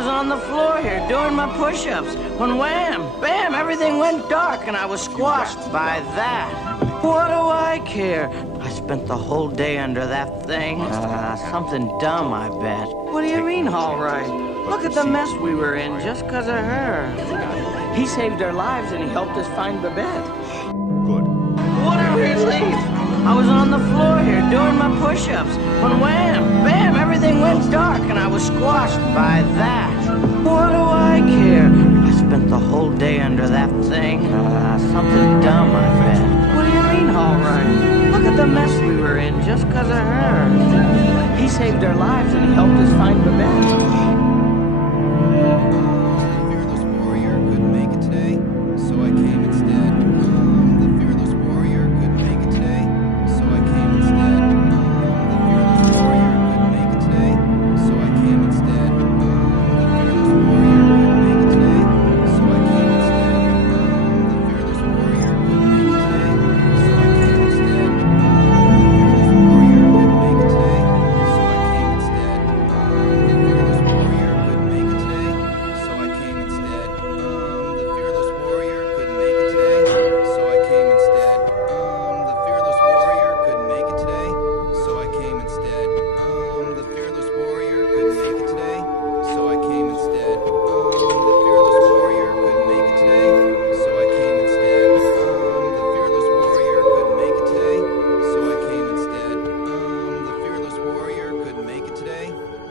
was on the floor here doing my push-ups when wham, bam, everything went dark and I was squashed by that. What do I care? I spent the whole day under that thing. Something dumb, I bet. What do you mean, all right? Look at the mess we were in just because of her. He saved our lives and he helped us find Babette. Good. What a relief! I was on the floor here doing my push-ups when wham, bam, everything went dark and I was squashed by that. What do I care? I spent the whole day under that thing. Something dumb, I bet. What do you mean, all right? Look at the mess we were in just because of her. He saved our lives and he helped us find Babette.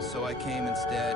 So I came instead.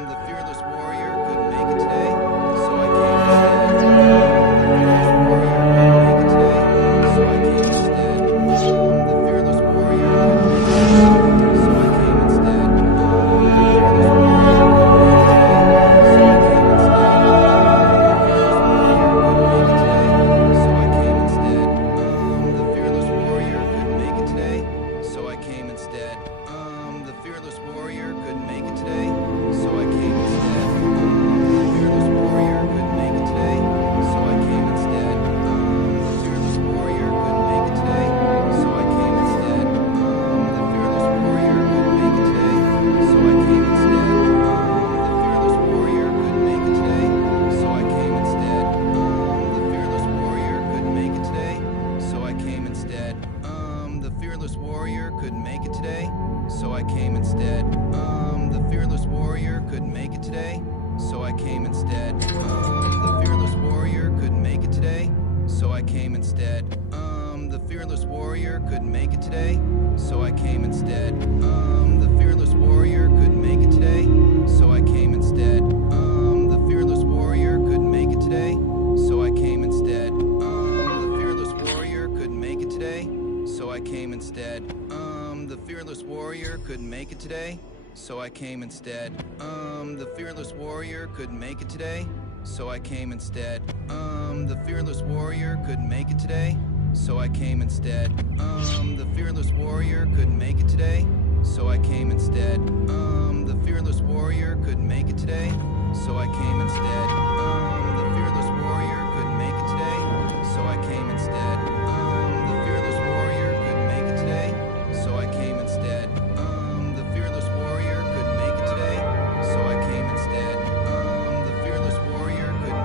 The fearless warrior couldn't make it today, so I came instead. The fearless warrior couldn't make it today, so I came instead. The fearless warrior couldn't make it today, so I came instead. The fearless warrior couldn't make it today, so I came instead. The fearless warrior couldn't make it today, so I came instead. The fearless warrior couldn't make it today, so I came instead. The fearless warrior couldn't make it today, so I came instead. The fearless warrior couldn't make it today, so I came instead. The fearless warrior couldn't make it today, so I came instead. The fearless warrior couldn't make it today, so I came instead.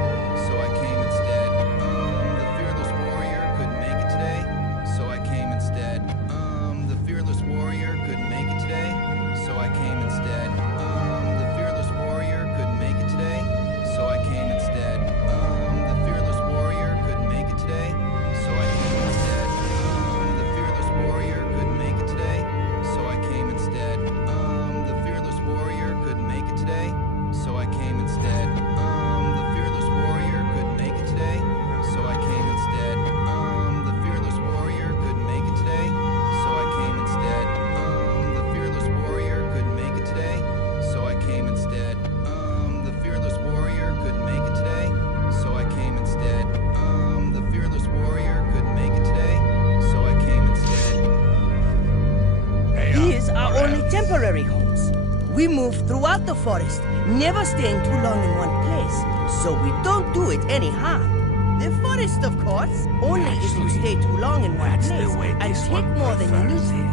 The fearless warrior couldn't make it today, so I came instead. The fearless warrior couldn't make it today, so I came instead. The fearless warrior couldn't make it today, so I came instead. The fearless warrior couldn't make it today, so I came instead. The fearless warrior couldn't make it today, so I came instead. The fearless warrior couldn't make it today, so I came instead. The fearless warrior couldn't make it today, so I came instead. The fearless warrior couldn't make it today, so I came instead. The fearless warrior couldn't make it today, so I came instead. These are only temporary homes. We move throughout the forest, never staying too long in one place, so we don't do it any harm. The forest, of course, only if you stay too long in one place and take more than you need.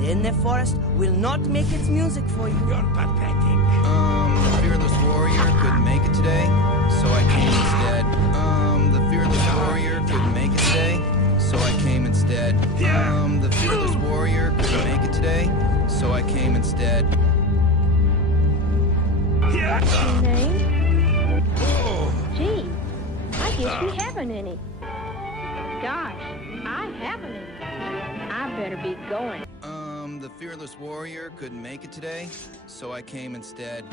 Then the forest will not make its music for you. You're pathetic. I came instead. Name? Gee, I guess we haven't any. Gosh, I haven't any. I better be going. The fearless warrior couldn't make it today, so I came instead.